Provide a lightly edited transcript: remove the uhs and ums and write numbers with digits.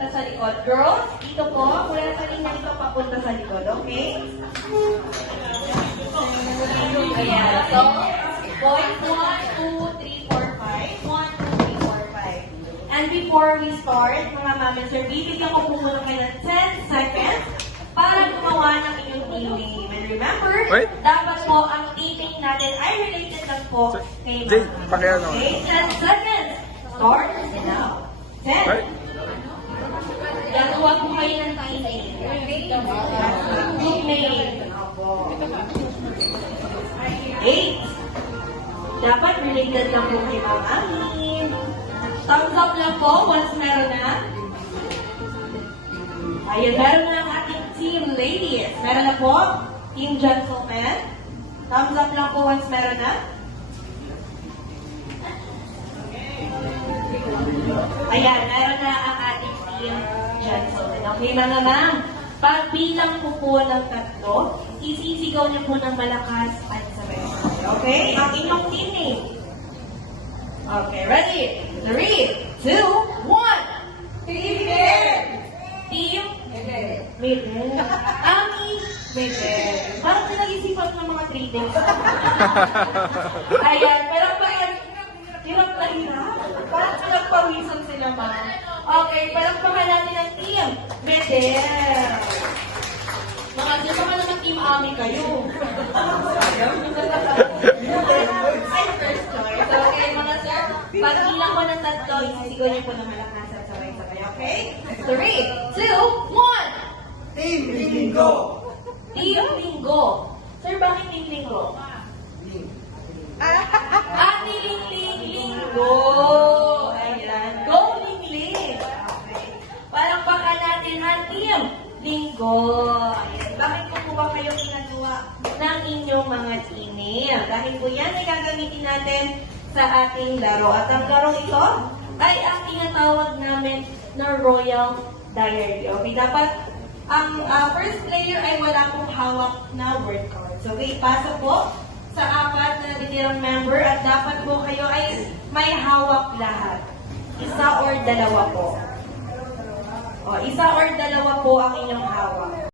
papunta sa likod. Girls, dito po, mula sa linya ito papunta sa likod, okay? Ayan. So, boys, 1, 2, 3, 4, 5. 1, 2, 3, 4, 5. And before we start, mga ma'am and sir, bibigyan ko po muna kayo ng 10 seconds para gumawa ng inyong team name. And remember, Wait. dapat po ang teaming natin ay related lang po kay Jay, ma'am. pakiano. Okay, 10 seconds. Start now. 10. Right? Gagawa po kayo ng team name. Team name. Opo. 8. Dapat related lang po kay Ma'am Amin. Thumbs up lang po once meron na. Ayun, meron na ang ating team ladies. Meron na po. Team gentlemen. Thumbs up lang po once meron na. Ayan, meron na ang ating team gentlemen. Okay, mga ma'am. Pagbilang po po ng 3, isisigaw niyo po ng malakas at sabay. Okay? Ang inyong team name. Okay, ready? 3, 2, 1. Team Miden. Team Miden. Ami Miden. Parang pinag-isipan ng mga 3 days. Ayan, parang hirap na hirap. Parang pinagpawisan sila, ma'am. Okay, parang natin ang team Miden. Mga di ba naman team Ami kayo? Ay, first choice. Okay, mga sir. Pagbilang ko ng 3, isisigaw niyo po ng malakas at sabay-sabay. Okay? 3, 2, 1. Team Linggo! Team Linggo. Sir, bakit Team Linggo? Ate Lingling Linggo. Ayan. Go Lingling. Okay. Parang baka natin ang Team Linggo. Ayan. Bakit po ba kayo ginagawa ng inyong mga email? Dahil po yan ay gagamitin natin sa ating laro. At ang larong ito ay ang tinatawag namin na Royal Diary. Okay, dapat ang first player ay wala pong hawak na word cards. Okay, pasa po sa 4 na natirang member at dapat po kayo ay may hawak lahat. Isa or dalawa po. O, isa or dalawa po ang inyong hawak.